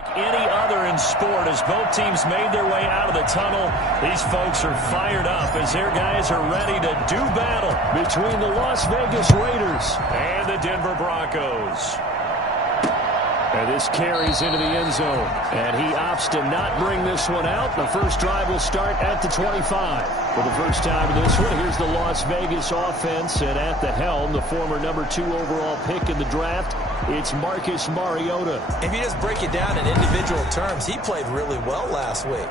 Any other in sport, as both teams made their way out of the tunnel, these folks are fired up as their guys are ready to do battle between the Las Vegas Raiders and the Denver Broncos. And this carries into the end zone, and he opts to not bring this one out. The first drive will start at the 25. For the first time in this one, here's the Las Vegas offense, and at the helm, the former #2 overall pick in the draft, it's Marcus Mariota. If you just break it down in individual terms, he played really well last week.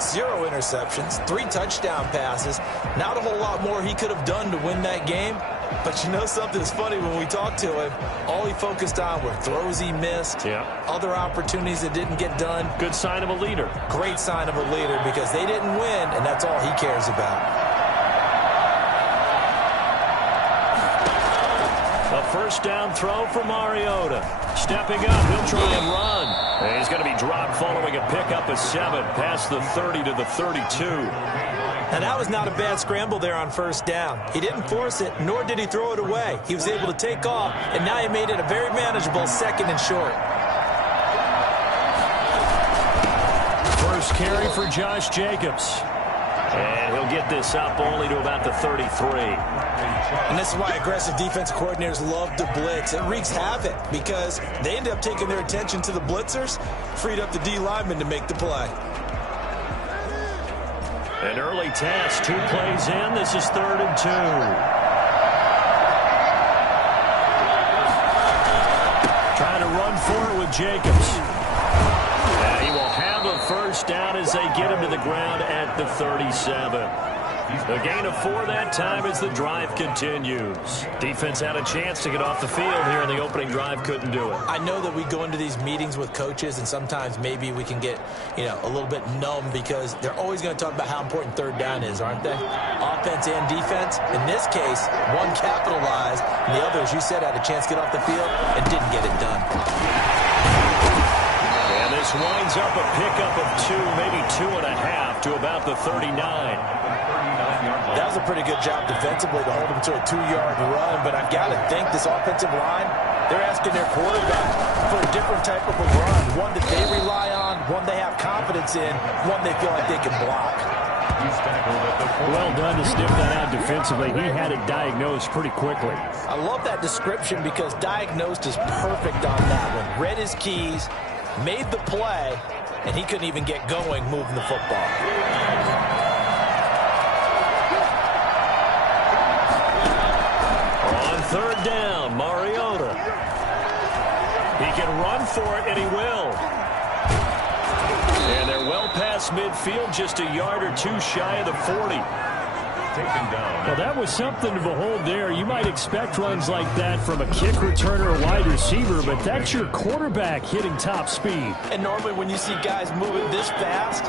0 interceptions, 3 touchdown passes. Not a whole lot more he could have done to win that game. But you know something's funny, when we talked to him, all he focused on were throws he missed, other opportunities that didn't get done. Good sign of a leader. Great sign of a leader, because they didn't win, and that's all he cares about. A first down throw for Mariota. Stepping up, he'll try and run. And he's going to be dropped following a pickup of 7 past the 30 to the 32. And that was not a bad scramble there on first down. He didn't force it, nor did he throw it away. He was able to take off, and now he made it a very manageable 2nd and short. First carry for Josh Jacobs. And he'll get this up only to about the 33. And this is why aggressive defense coordinators love to blitz. It wreaks havoc because they end up taking their attention to the blitzers, freed up the D lineman to make the play. An early test, 2 plays in. This is 3rd and 2. Trying to run for it with Jacobs. And he will have a first down as they get him to the ground at the 37. A gain of 4 that time as the drive continues. Defense had a chance to get off the field here in the opening drive, couldn't do it. I know that we go into these meetings with coaches, and sometimes maybe we can get, a little bit numb because they're always going to talk about how important 3rd down is, aren't they? Offense and defense. In this case, one capitalized, and the other, as you said, had a chance to get off the field and didn't get it done. And this winds up a pickup of 2, maybe 2.5 to about the 39. That was a pretty good job defensively to hold him to a 2-yard run, but I've got to think this offensive line, they're asking their quarterback for a different type of a run, one that they rely on, one they have confidence in, one they feel like they can block. Well done to sniff that out defensively. He had it diagnosed pretty quickly. I love that description because diagnosed is perfect on that one. Read his keys, made the play, and he couldn't even get going moving the football. On 3rd down, Mariota. He can run for it, and he will. And they're well past midfield, just a yard or 2 shy of the 40. Well, that was something to behold there. You might expect runs like that from a kick returner or wide receiver, but that's your quarterback hitting top speed. And normally when you see guys moving this fast,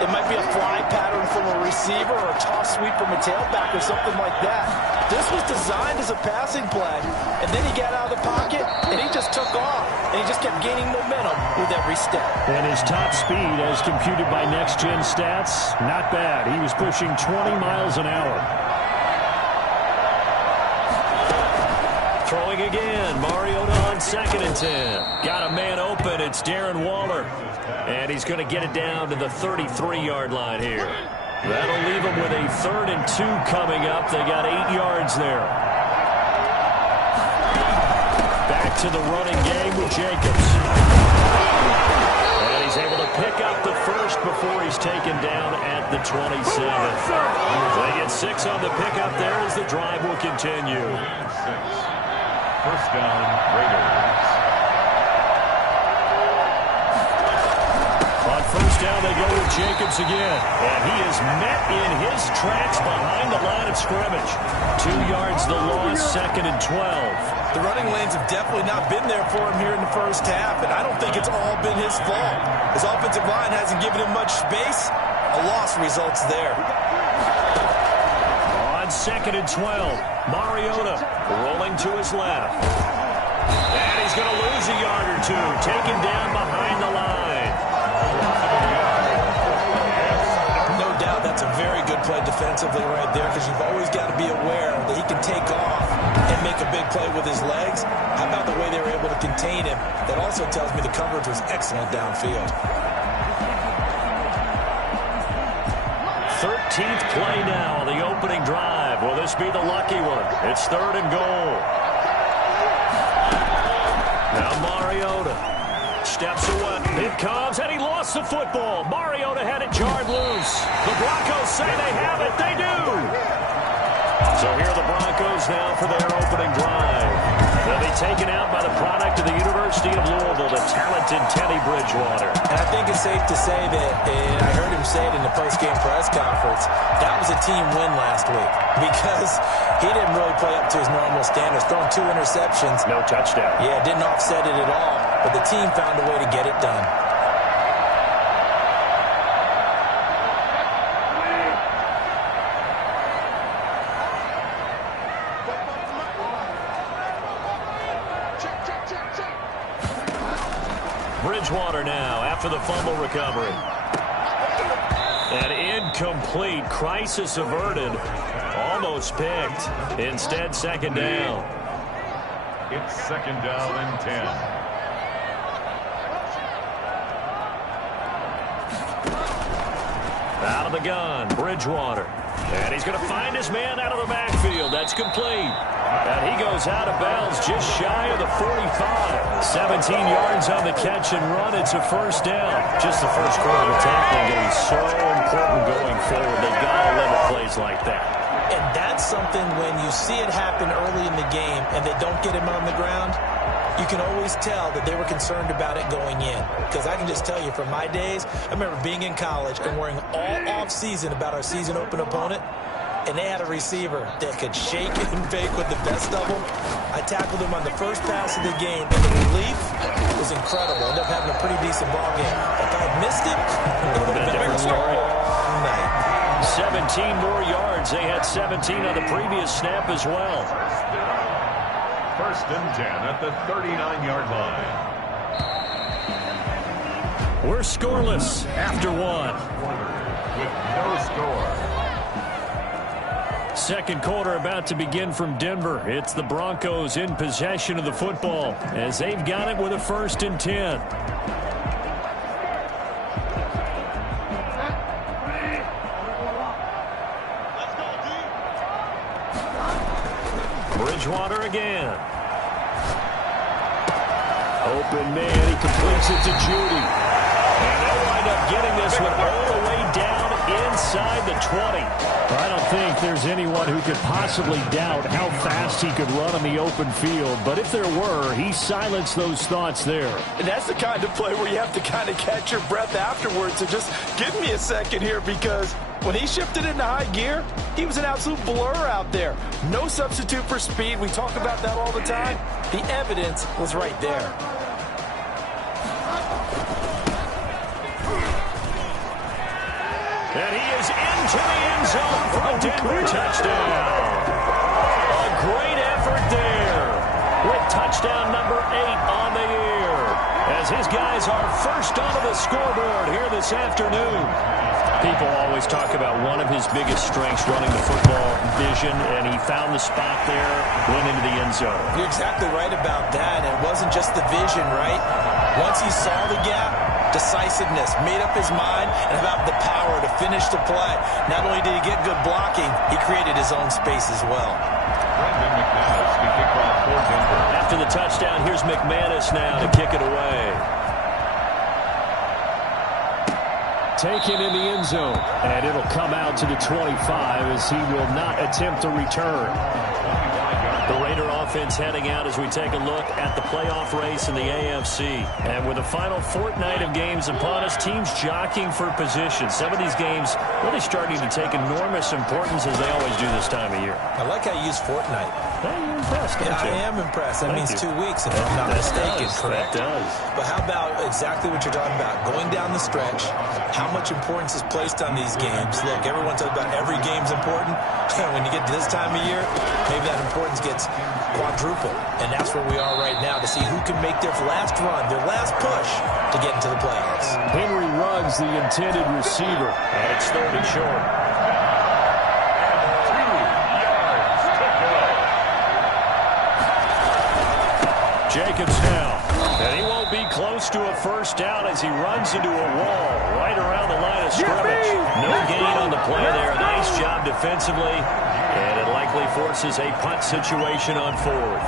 it might be a fly pattern from a receiver or a toss sweep from a tailback or something like that. This was designed as a passing play, and then he got out of the pocket, and he just took off, and he just kept gaining momentum with every step. And his top speed, as computed by Next Gen Stats, not bad. He was pushing 20 miles an hour. Throwing again, Mariota on 2nd and 10. Got a man open, it's Darren Waller. And he's going to get it down to the 33-yard line here. That'll leave them with a 3rd and 2 coming up. They got 8 yards there. Back to the running game with Jacobs. And he's able to pick up the first before he's taken down at the 27. They get 6 on the pickup there as the drive will continue. First down, Raiders. On first down, they go with Jacobs again. And he is met in his tracks behind the line of scrimmage. 2 yards the loss, 2nd and 12. The running lanes have definitely not been there for him here in the first half, and I don't think it's all been his fault. His offensive line hasn't given him much space. A loss results there. On 2nd and 12, Mariota rolling to his left. And he's going to lose a yard or 2, taken down behind the line. No doubt that's a very good play defensively right there, because you've always got to be aware that he can take off and make a big play with his legs. How about the way they were able to contain him? That also tells me the coverage was excellent downfield. 13th play now on the opening drive. Will this be the lucky one? It's 3rd and goal. Now Mariota steps away. It comes, and he lost the football. Mariota had it jarred loose. The Broncos say they have it. They do. So here are the Broncos now for their opening drive. They'll be taken out by the product of the University of Louisville, the talented Teddy Bridgewater. And I think it's safe to say that, and I heard him say it in the post-game press conference, that was a team win last week, because he didn't really play up to his normal standards, throwing 2 interceptions. No touchdown. Yeah, didn't offset it at all, but the team found a way to get it done. Bridgewater now after the fumble recovery. An incomplete, crisis averted, almost picked. Instead, 2nd down. It's 2nd down and 10. Out of the gun, Bridgewater. And he's going to find his man out of the backfield. That's complete. And he goes out of bounds just shy of the 45. 17 yards on the catch and run. It's a 1st down. Just the first quarter of tackling going to be so important going forward. They've got to limit plays like that. And that's something when you see it happen early in the game and they don't get him on the ground, you can always tell that they were concerned about it going in. Because I can just tell you from my days, I remember being in college and worrying all off-season about our season open opponent, and they had a receiver that could shake and bake with the best of them. I tackled him on the first pass of the game, and the relief was incredible. Ended up having a pretty decent ball game. If I had missed it, it would have been a different story. long night. 17 more yards. They had 17 on the previous snap as well. 1st and 10 at the 39-yard line. We're scoreless after 1. With no score. 2nd quarter about to begin from Denver. It's the Broncos in possession of the football as they've got it with a 1st and 10. Bridgewater again. Open man, he completes it to Judy. And they'll wind up getting this one all the way down inside the 20. I don't think there's anyone who could possibly doubt how fast he could run on the open field. But if there were, he silenced those thoughts there. And that's the kind of play where you have to kind of catch your breath afterwards and just give me a second here, because when he shifted into high gear, he was an absolute blur out there. No substitute for speed. We talk about that all the time. The evidence was right there. And he is into the end zone for a Denver touchdown. A great effort there with touchdown number 8 on the year, as his guys are first onto the scoreboard here this afternoon. People always talk about one of his biggest strengths, running the football, vision, and he found the spot there, went into the end zone. You're exactly right about that. It wasn't just the vision, right? Once he saw the gap, decisiveness, made up his mind, and about the power to finish the play. Not only did he get good blocking, he created his own space as well. After the touchdown, here's McManus now to kick it away. Taken in the end zone, and it'll come out to the 25 as he will not attempt to return. The Raider offense heading out as we take a look at the playoff race in the AFC. And with the final fortnight of games upon us, teams jockeying for position. Some of these games really starting to take enormous importance, as they always do this time of year. I like how you use fortnight. Hey, you're impressed, Yeah, aren't you? I am impressed. That means 2 weeks, if I'm not That mistaken, does. correct? That does. But how about exactly what you're talking about? Going down the stretch, how much importance is placed on these games. Look, everyone talks about every game's important. When you get to this time of year, maybe that importance gets quadruple. And that's where we are right now, to see who can make their last run, their last push to get into the playoffs. Henry Ruggs, the intended receiver, and it's 3rd and short. Jacobs now. And he won't be close to a first down as he runs into a wall right around the line of scrimmage. No gain on the play there. Nice job defensively. And it likely forces a punt situation on fourth.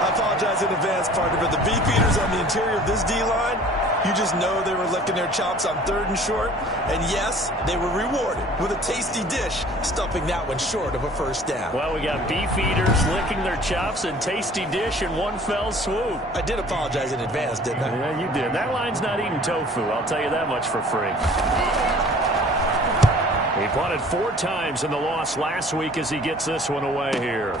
I apologize in advance, partner, but the beefeaters on the interior of this D-line, you just know they were licking their chops on 3rd and short. And yes, they were rewarded with a tasty dish, stuffing that one short of a first down. Well, we got beefeaters licking their chops and tasty dish in one fell swoop. I did apologize in advance, didn't I? Yeah, you did. That line's not eating tofu. I'll tell you that much for free. He punted 4 times in the loss last week as he gets this one away here.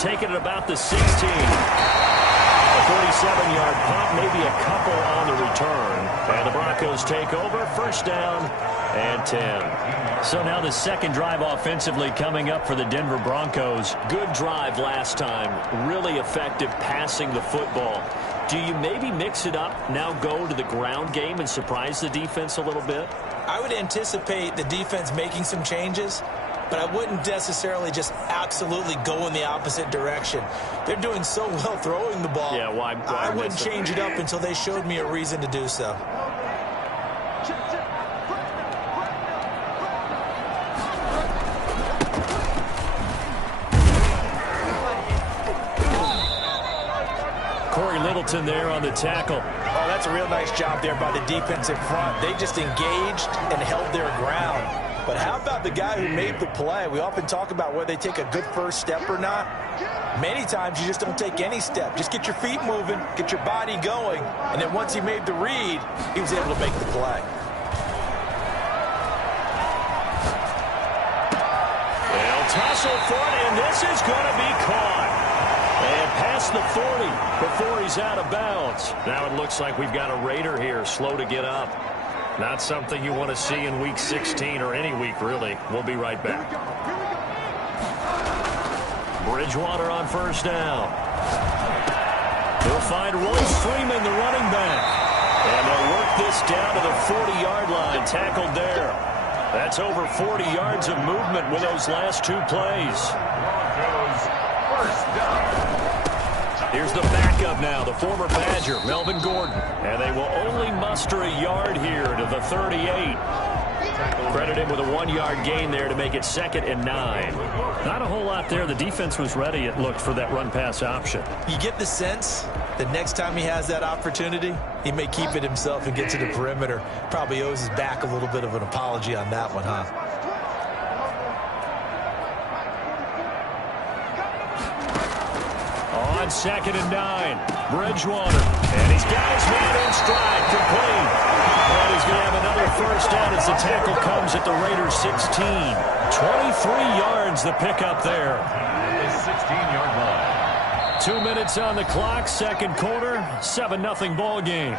Taking it about the 16. A 47-yard punt, maybe a couple on the return. And the Broncos take over, first down and 10. So now the second drive offensively coming up for the Denver Broncos. Good drive last time. Really effective passing the football. Do you maybe mix it up, now go to the ground game and surprise the defense a little bit? I would anticipate the defense making some changes, but I wouldn't necessarily just absolutely go in the opposite direction. They're doing so well throwing the ball. Yeah, why I wouldn't change it up until they showed me a reason to do so. Corey Littleton there on the tackle. Oh, that's a real nice job there by the defensive front. They just engaged and held their ground. But how about the guy who made the play? We often talk about whether they take a good first step or not. Many times you just don't take any step. Just get your feet moving, get your body going, and then once he made the read, he was able to make the play. They'll tussle for it, and this is going to be caught. And past the 40 before he's out of bounds. Now it looks like we've got a Raider here, slow to get up. Not something you want to see in Week 16 or any week, really. We'll be right back. Bridgewater on first down. He'll find Royce Freeman, the running back. And they'll work this down to the 40-yard line, tackled there. That's over 40 yards of movement with those last 2 plays. First down. Here's the backup now, the former Badger, Melvin Gordon. And they will only muster a yard here to the 38. Credit him with a 1-yard gain there to make it 2nd and 9. Not a whole lot there. The defense was ready, it looked, for that run-pass option. You get the sense that next time he has that opportunity, he may keep it himself and get to the perimeter. Probably owes his back a little bit of an apology on that one, huh? On 2nd and 9, Bridgewater. And he's got his man in stride, complete. And he's going to have another first down as the tackle comes at the Raiders' 16. 23 yards the pickup there. The 16-yard line. 2 minutes on the clock, second quarter, 7-0 ball game.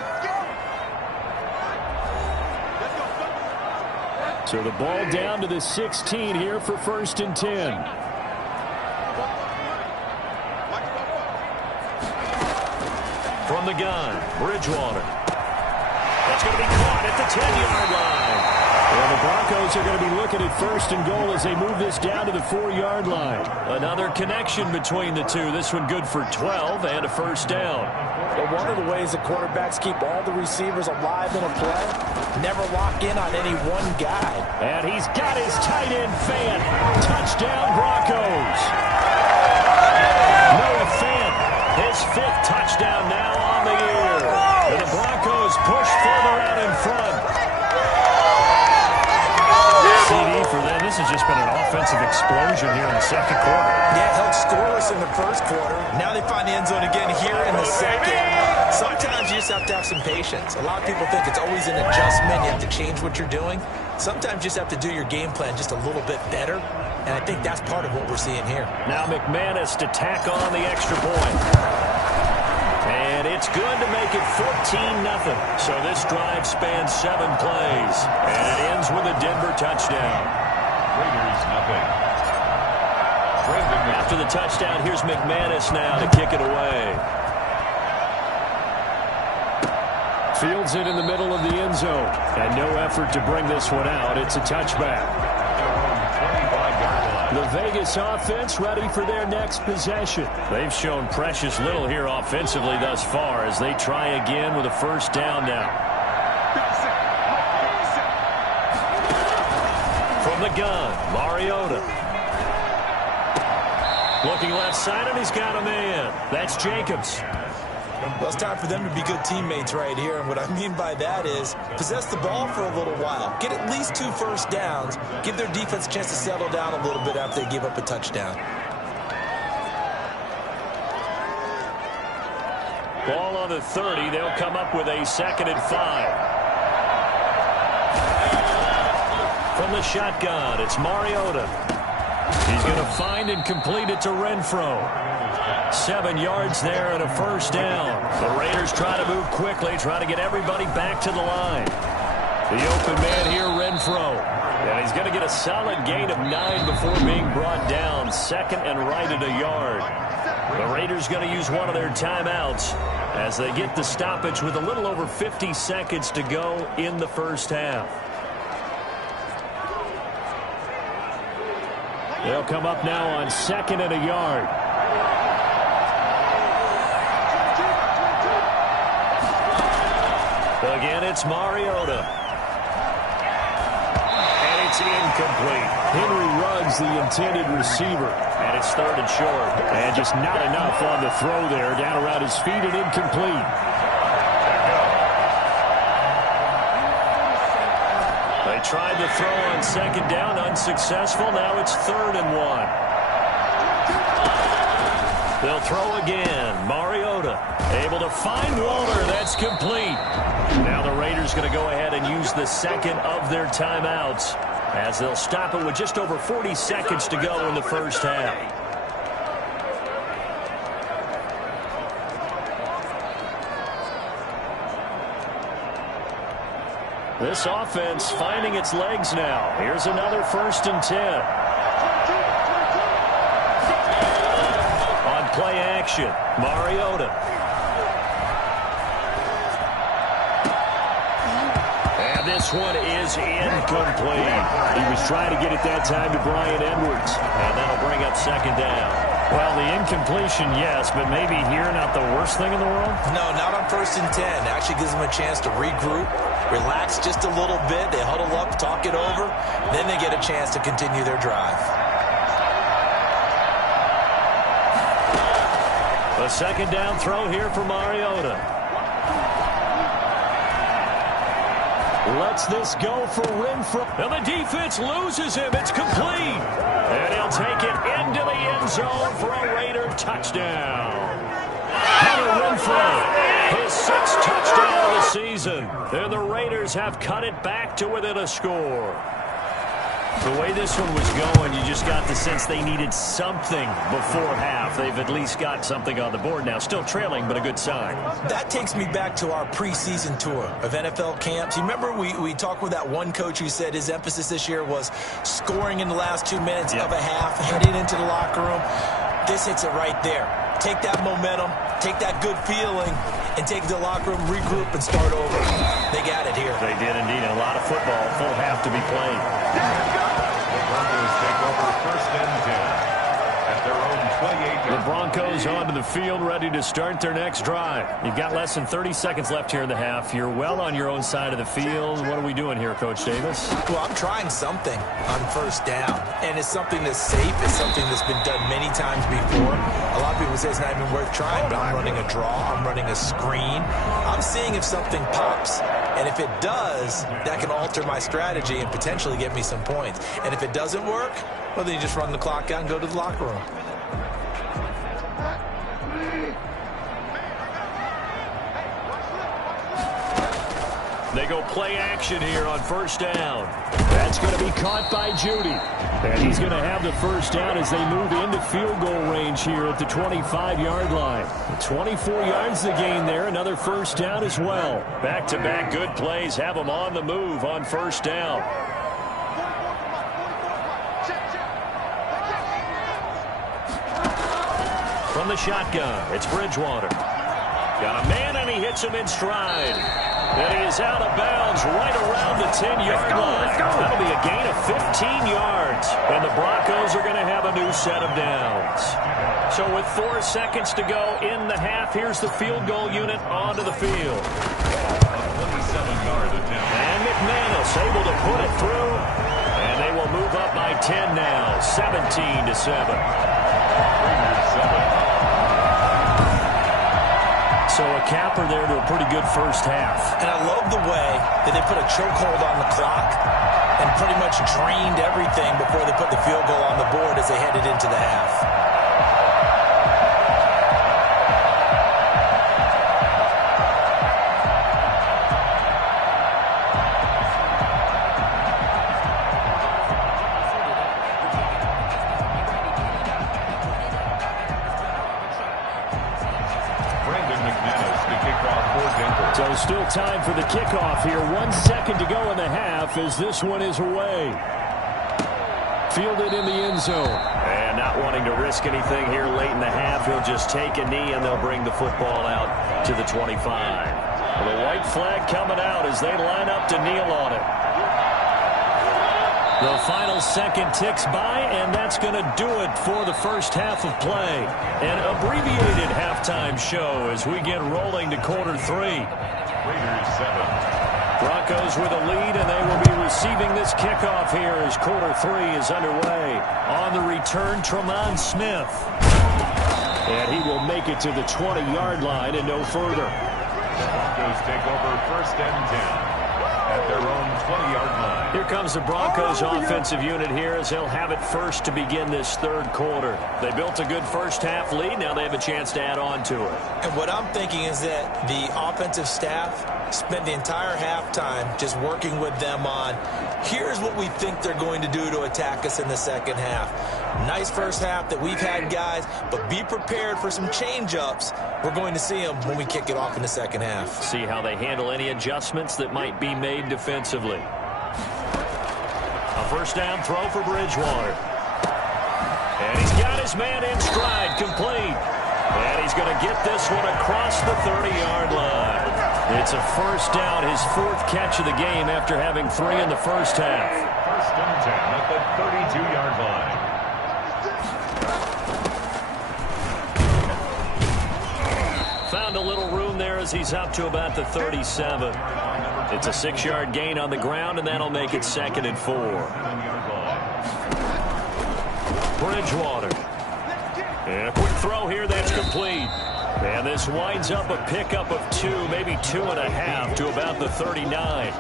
So the ball down to the 16 here for 1st and 10. From the gun, Bridgewater. That's going to be caught at the 10-yard line. Well, the Broncos are going to be looking at 1st and goal as they move this down to the 4-yard line. Another connection between the two. This one good for 12 and a first down. But one of the ways the quarterbacks keep all the receivers alive in a play, never lock in on any one guy. And he's got his tight end fan. Touchdown, Broncos. Noah Fant, his 5th touchdown now on the year. And the Broncos push further out in front. CD for them. This has just been an offensive explosion here in the second quarter. Yeah, held scoreless in the first quarter. Now they find the end zone again here in the second. Sometimes you just have to have some patience. A lot of people think it's always an adjustment. You have to change what you're doing. Sometimes you just have to do your game plan just a little bit better. And I think that's part of what we're seeing here. Now McManus to tack on the extra point. And it's good to make it 14-0. So this drive spans 7 plays. And it ends with a Denver touchdown. Raiders nothing. After the touchdown, here's McManus now to kick it away. Fields it in the middle of the end zone. And no effort to bring this one out. It's a touchback. 25-yard line. The Vegas offense ready for their next possession. They've shown precious little here offensively thus far as they try again with a first down now. From the gun, Mariota. Looking left side, and he's got a man. That's Jacobs. Well, it's time for them to be good teammates right here. And what I mean by that is possess the ball for a little while. Get at least 2 first downs. Give their defense a chance to settle down a little bit after they give up a touchdown. Ball on the 30. They'll come up with a 2nd and 5. From the shotgun, it's Mariota. He's going to find and complete it to Renfro. 7 yards there and a first down. The Raiders try to move quickly, try to get everybody back to the line. The open man here, Renfro. And he's going to get a solid gain of 9 before being brought down. 2nd and right at a yard. The Raiders going to use one of their timeouts as they get the stoppage with a little over 50 seconds to go in the first half. They'll come up now on 2nd and a yard. Again, it's Mariota. And it's incomplete. Henry Ruggs, the intended receiver. And it's 3rd and short. And just not enough on the throw there. Down around his feet and incomplete. They tried to throw on 2nd down, unsuccessful. Now it's 3rd and 1. They'll throw again. Mariota able to find Waller. That's complete. Now the Raiders going to go ahead and use the 2nd of their timeouts as they'll stop it with just over 40 seconds to go in the first half. This offense finding its legs now. Here's another 1st and 10. On play action, Mariota. And this one is incomplete. He was trying to get it that time to Bryan Edwards. And that'll bring up 2nd down. Well, the incompletion, yes, but maybe here not the worst thing in the world? No, not on 1st and 10. Actually gives them a chance to regroup, relax just a little bit. They huddle up, talk it over. Then they get a chance to continue their drive. A 2nd down throw here for Mariota. Lets this go for Renfro. And the defense loses him. It's complete. And he'll take it into the end zone for a Raider touchdown. Hunter Renfro, his 6th touchdown of the season. And the Raiders have cut it back to within a score. The way this one was going, you just got the sense they needed something before half. They've at least got something on the board now. Still trailing, but a good sign. That takes me back to our preseason tour of NFL camps. You remember we talked with that one coach who said his emphasis this year was scoring in the last 2 minutes of a half, heading into the locker room. This hits it right there. Take that momentum, take that good feeling, and take it to the locker room, regroup, and start over. They got it here. They did indeed. A lot of football, full half to be played. The Broncos take over 1st and 10 at their own 28. The Broncos onto the field, ready to start their next drive. You've got less than 30 seconds left here in the half. You're well on your own side of the field. What are we doing here, Coach Davis? Well, I'm trying something on 1st down, and it's something that's safe. It's something that's been done many times before. A lot of people say it's not even worth trying, but I'm running a draw. I'm running a screen. I'm seeing if something pops. And if it does, that can alter my strategy and potentially get me some points. And if it doesn't work, well, then you just run the clock out and go to the locker room. They go play action here on 1st down. That's going to be caught by Judy. And he's going to have the first down as they move into field goal range here at the 25-yard line. 24 yards to gain there. Another first down as well. Back-to-back good plays have them on the move on 1st down. From the shotgun, it's Bridgewater. Got a man, and he hits him in stride. And he is out of bounds right around the 10-yard line. That'll be a gain of 15 yards. And the Broncos are going to have a new set of downs. So with 4 seconds to go in the half, here's the field goal unit onto the field. A 27-yard attempt. And McManus able to put it through. And they will move up by 10 now, 17-7. Raiders 7. So a capper there to a pretty good first half. And I love the way that they put a chokehold on the clock and pretty much drained everything before they put the field goal on the board as they headed into the half. So still time for the kickoff here. 1 second to go in the half as this one is away. Fielded in the end zone. And not wanting to risk anything here late in the half, he'll just take a knee and they'll bring the football out to the 25. Well, the white flag coming out as they line up to kneel on it. The final second ticks by, and that's going to do it for the first half of play. An abbreviated halftime show as we get rolling to quarter 3. Raiders 7. Broncos with a lead, and they will be receiving this kickoff here as quarter 3 is underway. On the return, Tremont Smith. And he will make it to the 20-yard line and no further. The Broncos take over first and 10. At their own 20-yard line. Here comes the Broncos offensive unit here as they'll have it first to begin this third quarter. They built a good first half lead. Now they have a chance to add on to it. And what I'm thinking is that the offensive staff spent the entire halftime just working with them on, here's what we think they're going to do to attack us in the second half. Nice first half that we've had, guys, but be prepared for some change-ups. We're going to see them when we kick it off in the second half. See how they handle any adjustments that might be made defensively. A first down throw for Bridgewater. And he's got his man in stride, complete. And he's going to get this one across the 30-yard line. It's a first down, his 4th catch of the game after having 3 in the first half. First and 10 at the 32-yard line. Found a little room there as he's up to about the 37. It's a 6-yard gain on the ground, and that'll make it 2nd and 4. Bridgewater. And a quick throw here that's complete. And this winds up a pickup of 2, maybe 2.5 to about the 39.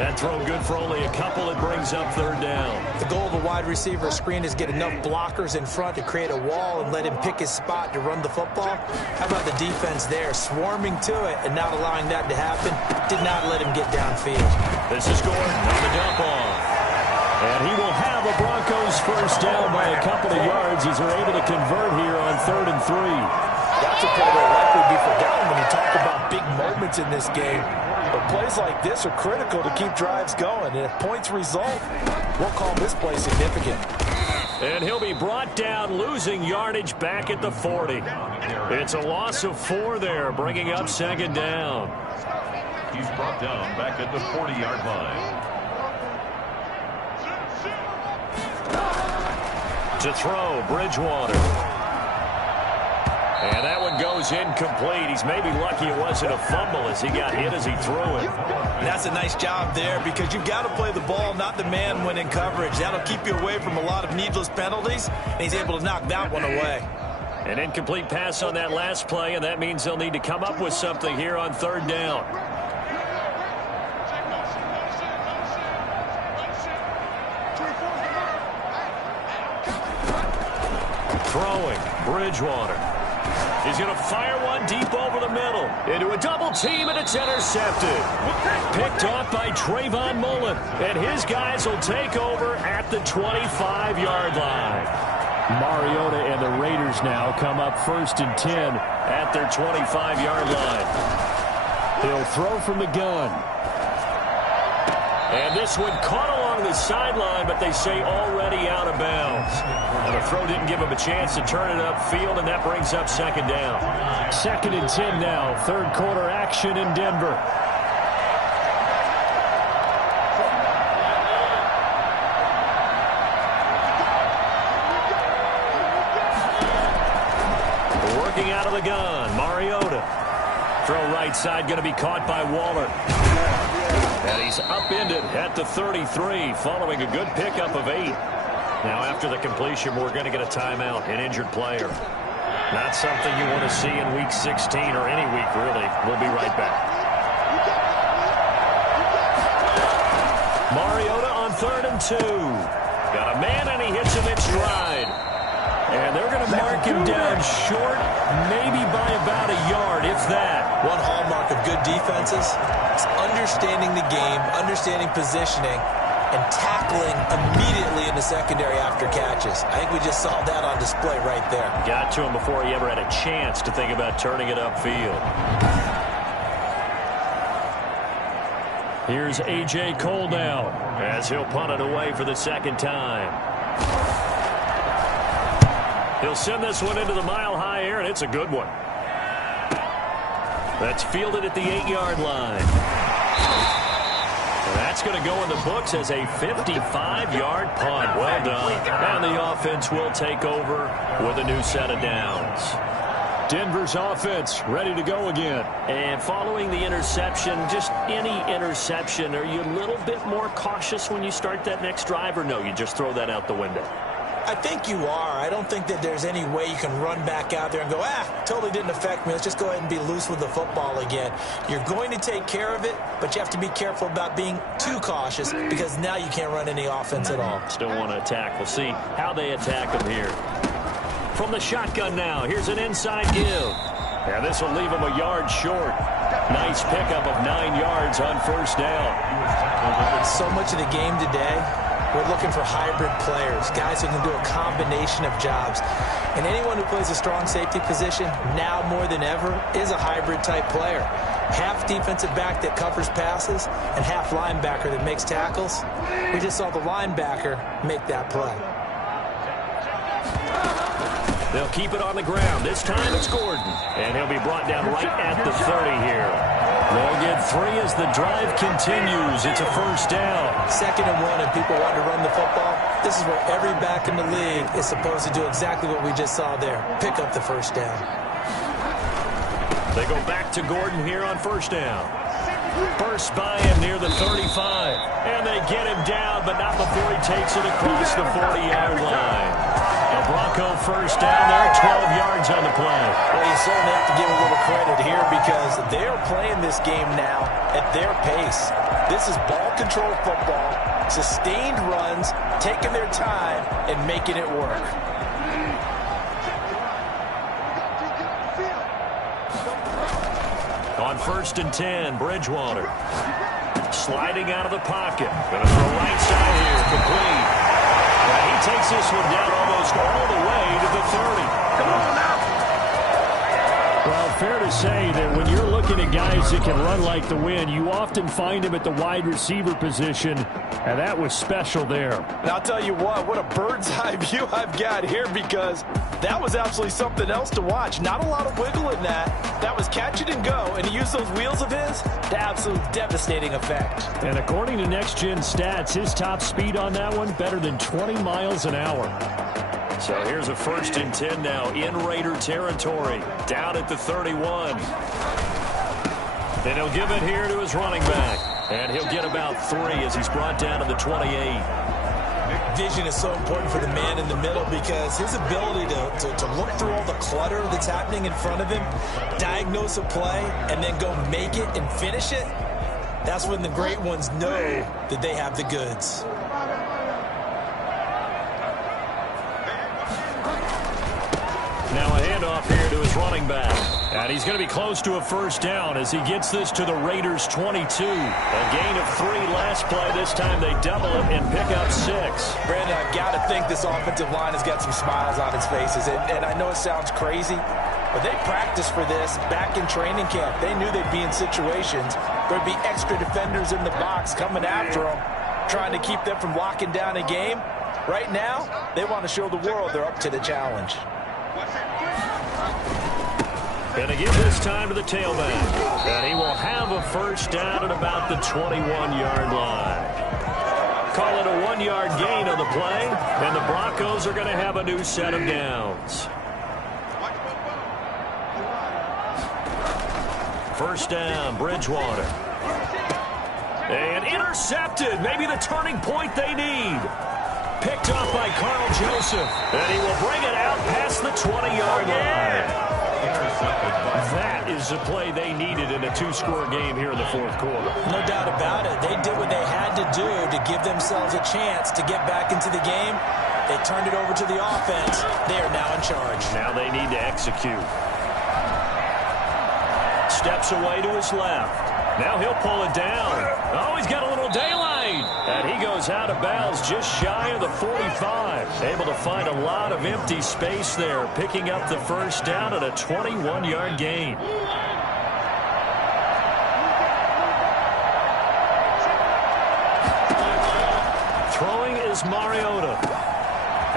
That throw good for only a couple. It brings up third down. The goal of a wide receiver screen is get enough blockers in front to create a wall and let him pick his spot to run the football. How about the defense there, swarming to it and not allowing that to happen? Did not let him get downfield. This is Gordon on the dump off. And he will have a Broncos first down by a couple of yards as they're able to convert here on 3rd and 3. That's a play that will likely be forgotten when you talk about big moments in this game. But plays like this are critical to keep drives going. And if points result, we'll call this play significant. And he'll be brought down, losing yardage back at the 40. It's a loss of 4 there, bringing up 2nd down. He's brought down back at the 40-yard line. To throw, Bridgewater. And that one goes incomplete. He's maybe lucky it wasn't a fumble as he got hit as he threw it. That's a nice job there because you've got to play the ball, not the man when in coverage. That'll keep you away from a lot of needless penalties, and he's able to knock that one away. An incomplete pass on that last play, and that means they'll need to come up with something here on 3rd down. Throwing, Bridgewater. He's going to fire one deep over the middle. Into a double team, and it's intercepted. Picked off by Trayvon Mullen. And his guys will take over at the 25-yard line. Mariota and the Raiders now come up 1st and 10 at their 25-yard line. He'll throw from the gun. And this one caught along the sideline, but they say already out of bounds. And the throw didn't give him a chance to turn it upfield, and that brings up 2nd down. 2nd and 10 now. 3rd quarter action in Denver. of the gun. Mariota. Throw right side going to be caught by Waller. And he's upended at the 33 following a good pickup of 8. Now after the completion, we're going to get a timeout, an injured player. Not something you want to see in Week 16 or any week, really. We'll be right back. Mariota on 3rd and 2. Got a man, and he hits him in stride. And they're going to mark him down short, maybe by about a yard, if that. One hallmark of good defenses is understanding the game, understanding positioning, and tackling immediately in the secondary after catches. I think we just saw that on display right there. Got to him before he ever had a chance to think about turning it upfield. Here's A.J. Cole now as he'll punt it away for the second time. He'll send this one into the mile-high air, and it's a good one. That's fielded at the 8-yard line. And that's going to go in the books as a 55-yard punt. Well done. And the offense will take over with a new set of downs. Denver's offense ready to go again. And following the interception, just any interception, are you a little bit more cautious when you start that next drive, or no, you just throw that out the window? I think you are. I don't think that there's any way you can run back out there and go, totally didn't affect me. Let's just go ahead and be loose with the football again. You're going to take care of it, but you have to be careful about being too cautious because now you can't run any offense at all. Still want to attack. We'll see how they attack them here. From the shotgun now, here's an inside give. And this will leave him a yard short. Nice pickup of 9 yards on 1st down. So much of the game today, we're looking for hybrid players, guys who can do a combination of jobs. And anyone who plays a strong safety position, now more than ever, is a hybrid-type player. Half defensive back that covers passes and half linebacker that makes tackles. We just saw the linebacker make that play. They'll keep it on the ground. This time it's Gordon. And he'll be brought down right at the 30 here. They'll get 3 as the drive continues. It's a 1st down. 2nd and 1, and people want to run the football. This is where every back in the league is supposed to do exactly what we just saw there. Pick up the 1st down. They go back to Gordon here on 1st down. Burst by him near the 35. And they get him down, but not before he takes it across the 40-yard line. A Bronco 1st down there, 12 yards on the play. Well, you certainly have to give a little credit here because they're playing this game now at their pace. This is ball control football, sustained runs, taking their time, and making it work. On 1st and 10, Bridgewater. Sliding out of the pocket. Going to throw right side here, complete. And he takes this one down almost all the way to the 30. Come on now. Well, fair to say that when you're looking at guys that can run like the wind, you often find them at the wide receiver position, and that was special there. And I'll tell you what a bird's eye view I've got here because that was absolutely something else to watch. Not a lot of wiggle in that. That was catch it and go, and he used those wheels of his to absolute devastating effect. And according to Next Gen Stats, his top speed on that one, better than 20 miles an hour. So here's a 1st and 10 now in Raider territory, down at the 31. Then he'll give it here to his running back, and he'll get about 3 as he's brought down to the 28. Vision is so important for the man in the middle because his ability to look through all the clutter that's happening in front of him, diagnose a play, and then go make it and finish it, that's when the great ones know that they have the goods. Now a handoff here to his running back. And he's going to be close to a 1st down as he gets this to the Raiders' 22. A gain of 3 last play. This time they double it and pick up 6. Brandon, I've got to think this offensive line has got some smiles on its faces. And I know it sounds crazy, but they practiced for this back in training camp. They knew they'd be in situations where there'd be extra defenders in the box coming after them, trying to keep them from locking down a game. Right now, they want to show the world they're up to the challenge. Going to give this time to the tailback. And he will have a 1st down at about the 21-yard line. Call it a 1-yard gain on the play. And the Broncos are going to have a new set of downs. First down, Bridgewater. And intercepted. Maybe the turning point they need. Picked up by Carl Joseph. And he will bring it out past the 20-yard line. That is the play they needed in a two-score game here in the fourth quarter. No doubt about it. They did what they had to do to give themselves a chance to get back into the game. They turned it over to the offense. They are now in charge. Now they need to execute. Steps away to his left. Now he'll pull it down. Oh, he's got a little daylight. And he goes out of bounds just shy of the 45. Able to find a lot of empty space there, picking up the first down at a 21-yard gain. Throwing is Mariota.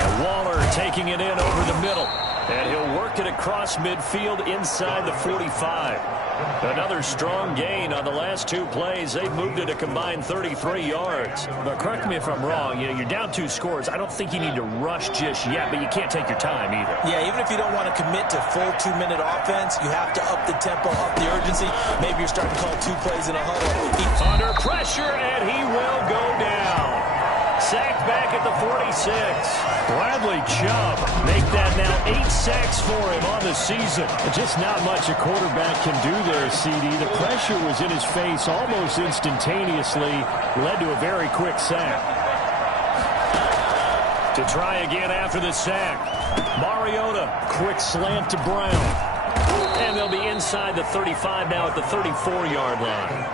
And Waller taking it in over the middle. And he'll work it across midfield inside the 45. Another strong gain on the last two plays. They've moved it a combined 33 yards. But correct me if I'm wrong, you're down 2 scores. I don't think you need to rush just yet, but you can't take your time either. Yeah, even if you don't want to commit to full 2-minute offense, you have to up the tempo, up the urgency. Maybe you're starting to call 2 plays in a huddle. Under pressure, and he will go down. Sacked back at the 46. Bradley Chubb make that now 8 sacks for him on the season. Just not much a quarterback can do there, CD. The pressure was in his face almost instantaneously. Led to a very quick sack. To try again after the sack. Mariota, quick slant to Brown. And they'll be inside the 35 now at the 34-yard line.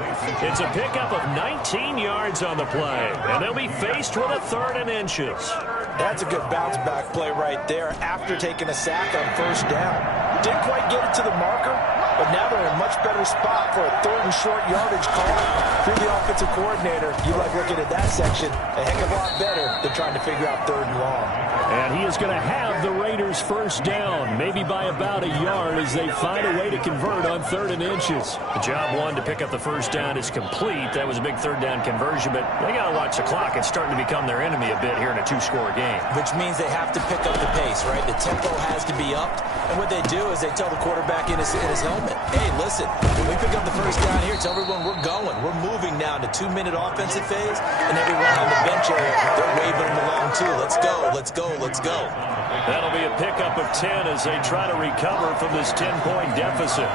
It's a pickup of 19 yards on the play. And they'll be faced with a 3rd and inches. That's a good bounce-back play right there after taking a sack on first down. Didn't quite get it to the marker, but now they're in a much better spot for a 3rd and short yardage call. If you're the offensive coordinator, you like looking at that section a heck of a lot better than trying to figure out 3rd and long. And he is going to have the Raiders first down, maybe by about a yard as they find a way to convert on 3rd and inches. The job one to pick up the first down is complete. That was a big 3rd down conversion, but they got to watch the clock. It's starting to become their enemy a bit here in a 2-score game. Which means they have to pick up the pace, right? The tempo has to be upped. And what they do is they tell the quarterback in his helmet, hey, listen, when we pick up the first down here, tell everyone we're going. We're moving now to 2-minute offensive phase, and everyone on the bench area, they're waving them along too. Let's go, let's go, let's go. That'll be a pickup of 10 as they try to recover from this 10-point deficit.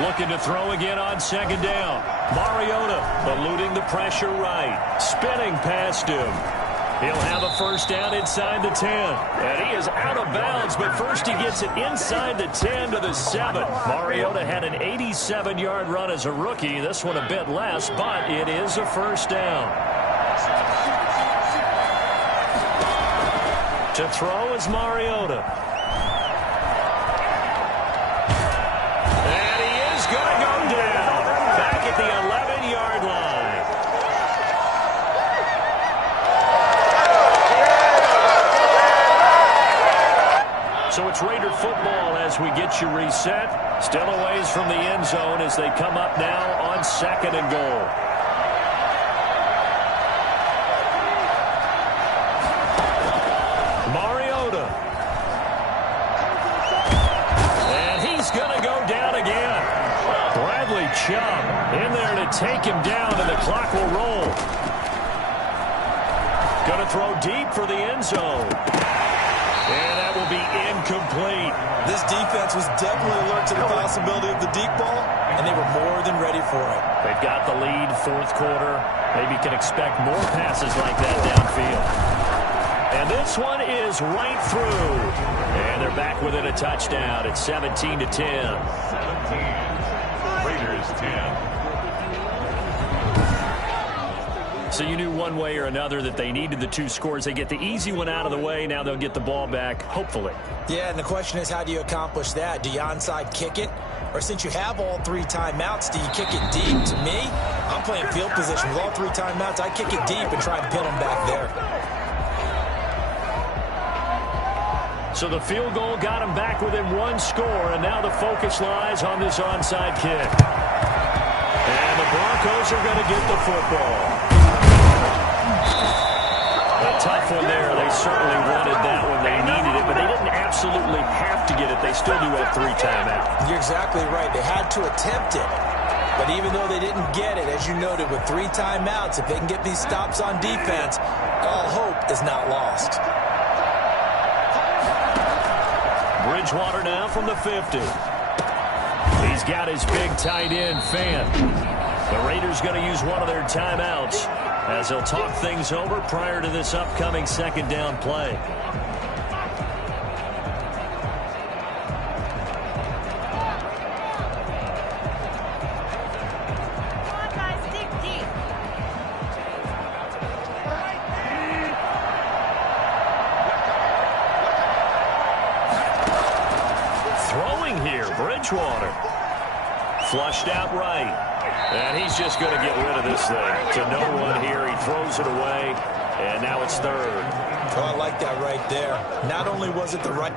Looking to throw again on 2nd down. Mariota eluding the pressure right. Spinning past him. He'll have a first down inside the 10. And he is out of bounds, but first he gets it inside the 10 to the 7. Mariota had an 87-yard run as a rookie. This one a bit less, but it is a first down. To throw is Mariota. And he is going to go down. Back at the 11-yard line. So it's Raider football as we get you reset. Still a ways from the end zone as they come up now on 2nd and goal. Mariota. And he's going to go down again. Bradley Chubb in there to take him down, and the clock will roll. Going to throw deep for the end zone. And that will be incomplete. This defense was definitely alert to the possibility of the deep ball, and they were more than ready for it. They've got the lead, 4th quarter. Maybe can expect more passes like that downfield. And this one is right through. And they're back within a touchdown. It's 17-10. 17. Raiders 10. So you knew one way or another that they needed the 2 scores. They get the easy one out of the way. Now they'll get the ball back, hopefully. Yeah, and the question is, how do you accomplish that? Do you onside kick it? Or since you have all 3 timeouts, do you kick it deep? To me, I'm playing field position. With all 3 timeouts, I kick it deep and try and pin them back there. So the field goal got them back within 1 score, and now the focus lies on this onside kick. And the Broncos are going to get the football. A tough one there. They certainly wanted that when they needed it, but they didn't absolutely have to get it. They still do have 3 timeouts. You're exactly right. They had to attempt it. But even though they didn't get it, as you noted, with 3 timeouts, if they can get these stops on defense, all hope is not lost. Bridgewater now from the 50. He's got his big tight end, Fan. The Raiders going to use one of their timeouts as they'll talk things over prior to this upcoming second down play. Throwing here, Bridgewater. Flushed out right. And he's just going to get rid of this thing. To no one here. He throws it away. And now it's third. Oh, I like that right there. Not only was it the right...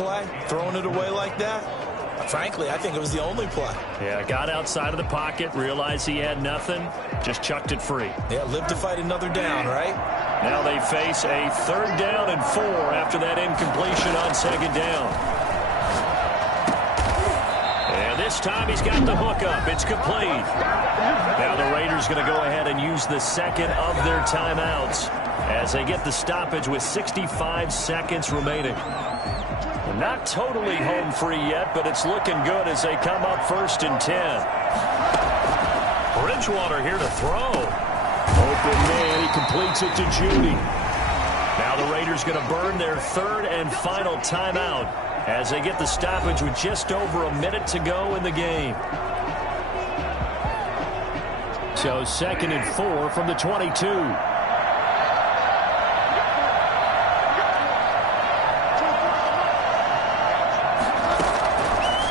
play, throwing it away like that? Frankly, I think it was the only play. Yeah, got outside of the pocket, realized he had nothing, just chucked it free. Yeah, live to fight another down, right? Now they face a 3rd down and 4 after that incompletion on 2nd down. And this time he's got the hook up. It's complete. Now the Raiders going to go ahead and use the 2nd of their timeouts as they get the stoppage with 65 seconds remaining. Not totally home free yet, but it's looking good as they come up 1st and 10. Bridgewater here to throw. Open man, he completes it to Judy. Now the Raiders going to burn their 3rd and final timeout as they get the stoppage with just over a minute to go in the game. So 2nd and 4 from the 22.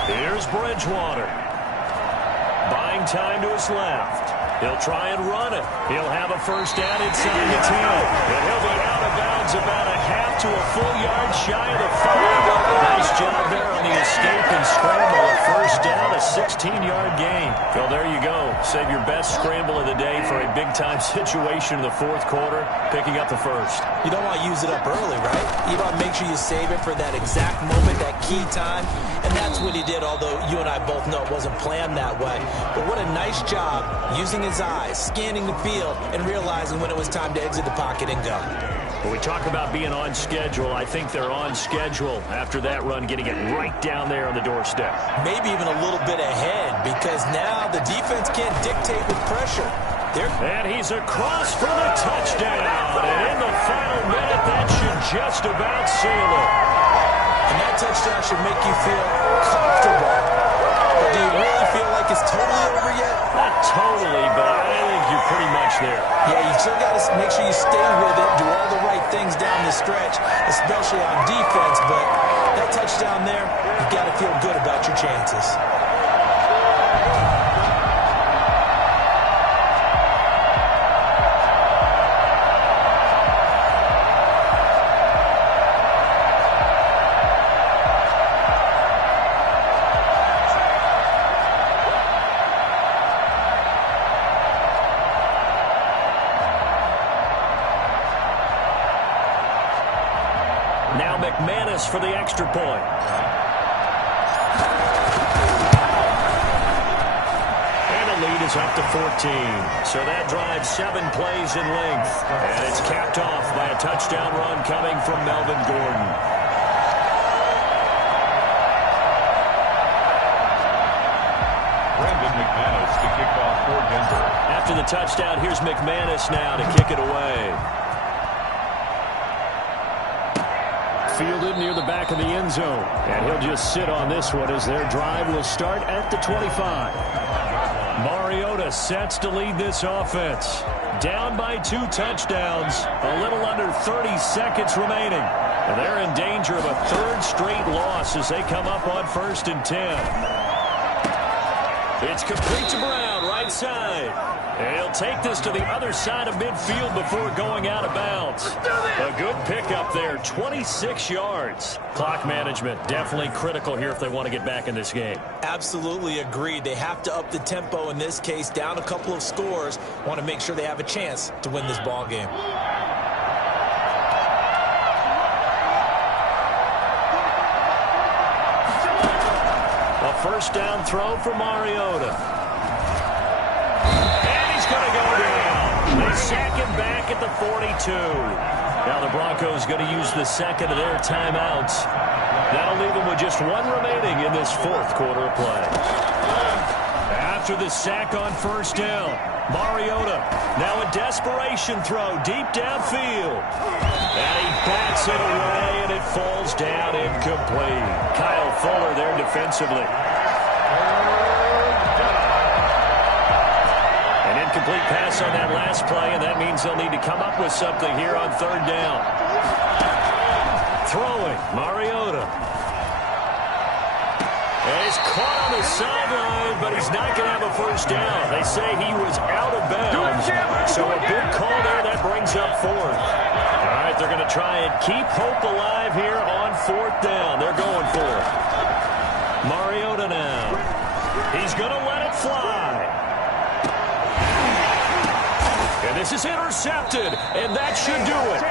Here's Bridgewater. Buying time to his left. He'll try and run it. He'll have a 1st down inside the 10. And he'll be out of bounds about a half to a full yard shy of the 5. Nice job there on the escape and scramble. A 1st down, a 16-yard gain. Well, there you go. Save your best scramble of the day for a big-time situation in the 4th quarter, picking up the 1st. You don't want to use it up early, right? You want to make sure you save it for that exact moment, that key time. And that's what he did, although you and I both know it wasn't planned that way. But what a nice job using his eyes, scanning the field, and realizing when it was time to exit the pocket and go. When we talk about being on schedule, I think they're on schedule after that run, getting it right down there on the doorstep. Maybe even a little bit ahead, because now the defense can't dictate with pressure. And he's across for the touchdown. And in the final minute, that should just about seal it. And that touchdown should make you feel comfortable. But do you really feel like it's totally over yet? Not totally, but I think you're pretty much there. Yeah, you still got to make sure you stay with it, do all the right things down the stretch, especially on defense. But that touchdown there, you've got to feel good about your chances. For the extra point. And the lead is up to 14. So that drives 7 plays in length. And it's capped off by a touchdown run coming from Melvin Gordon. Brandon McManus to kick off for Denver. After the touchdown, here's McManus now to kick it away. Fielded near the back of the end zone. And he'll just sit on this one as their drive will start at the 25. Mariota sets to lead this offense. Down by 2 touchdowns. A little under 30 seconds remaining. And they're in danger of a 3rd straight loss as they come up on 1st and 10. It's complete to Brown, right side. And he'll take this to the other side of midfield before going out of bounds. A good pickup there, 26 yards. Clock management definitely critical here if they want to get back in this game. Absolutely agreed. They have to up the tempo in this case, down a couple of scores. Want to make sure they have a chance to win this ball game. A 1st down throw for Mariota. Going to go down. They sack him back at the 42. Now the Broncos going to use the 2nd of their timeouts. That'll leave them with just 1 remaining in this 4th quarter of play. After the sack on 1st down, Mariota now a desperation throw deep downfield. And he bats it away, and it falls down incomplete. Kyle Fuller there defensively. Incomplete pass on that last play, and that means they'll need to come up with something here on 3rd down. Throwing, Mariota. And he's caught on the sideline, but he's not going to have a 1st down. They say he was out of bounds. So a good call there, that brings up 4th. All right, they're going to try and keep hope alive here on 4th down. They're going is intercepted, and that should do it.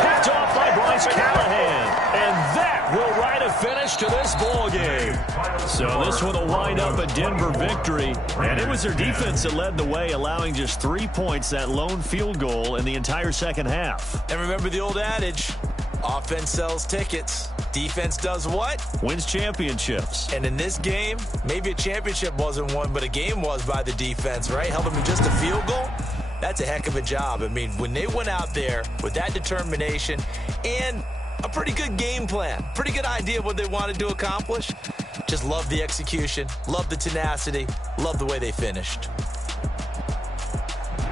Picked off by Bryce Callahan, and that will write a finish to this ball game. So this one will wind up a Denver victory, and it was their defense that led the way, allowing just 3 points, that lone field goal in the entire second half. And remember the old adage, offense sells tickets. Defense does what? Wins championships. And in this game, maybe a championship wasn't won, but a game was by the defense, right? Held them to just a field goal. That's a heck of a job. I mean, when they went out there with that determination and a pretty good game plan, pretty good idea of what they wanted to accomplish, just love the execution, love the tenacity, love the way they finished.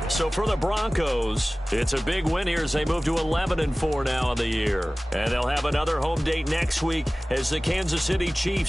So for the Broncos, it's a big win here as they move to 11-4 now in the year. And they'll have another home date next week as the Kansas City Chiefs